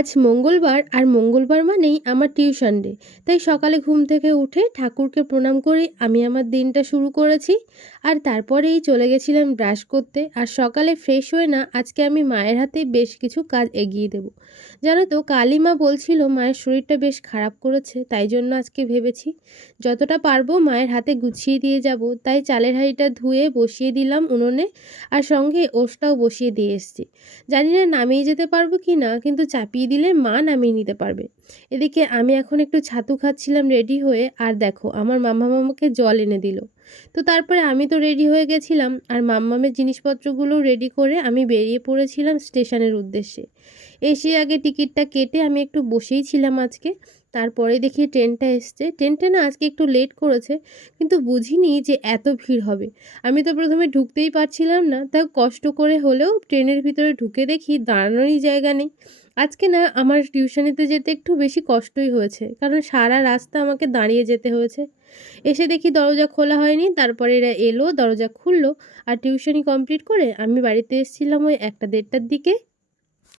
আজ মঙ্গলবার আর মঙ্গলবার মানেই আমার টিউশন ডে। তাই সকালে ঘুম থেকে উঠে ঠাকুরকে প্রণাম করে আমি আমার দিনটা শুরু করেছি। আর তারপরেই চলে গেছিলাম ব্রাশ করতে। আর সকালে ফ্রেশ হয়ে না আজকে আমি মায়ের হাতে বেশ কিছু কাজ এগিয়ে দেব। জানো তো কালই মা বলছিল মায়ের শরীরটা বেশ খারাপ করেছে, তাই জন্য আজকে ভেবেছি যতটা পারবো মায়ের হাতে গুছিয়ে দিয়ে যাব। তাই চালের হাঁড়িটা ধুয়ে বসিয়ে দিলাম উনুনে, আর সঙ্গে ওষটাও বসিয়ে দিয়ে এসেছি। জানি না নামিয়ে যেতে পারবো কি না, কিন্তু চাপিয়ে দিলে মা নামিয়ে নিতে পারবে। এদিকে আমি এখন একটু ছাতু খাচ্ছিলাম রেডি হয়ে, আর দেখো আমার মাম্মা আমাকে জল এনে দিল। তো তারপরে আমি তো রেডি হয়ে গেছিলাম, আর মাম্মামের জিনিসপত্রগুলো রেডি করে আমি বেরিয়ে পড়েছিলাম স্টেশনের উদ্দেশ্যে। এসে আগে টিকিটটা কেটে আমি একটু বসেই ছিলাম আজকে। তারপরে দেখি ট্রেনটা এসছে। ট্রেনটা না আজকে একটু লেট করেছে, কিন্তু বুঝিনি যে এত ভিড় হবে। আমি তো প্রথমে ঢুকতেই পারছিলাম না, তাই কষ্ট করে হলেও ট্রেনের ভিতরে ঢুকে দেখি দাঁড়ানোরই জায়গা নেই। আজকে না আমার টিউশনিতে যেতে একটু বেশি কষ্টই হয়েছে, কারণ সারা রাস্তা আমাকে দাঁড়িয়ে যেতে হয়েছে। এসে দেখি দরজা খোলা হয়নি, তারপরে এরা এলো, দরজা খুললো। আর টিউশনি কমপ্লিট করে আমি বাড়িতে এসেছিলাম ওই 1টা 1:30টার দিকে।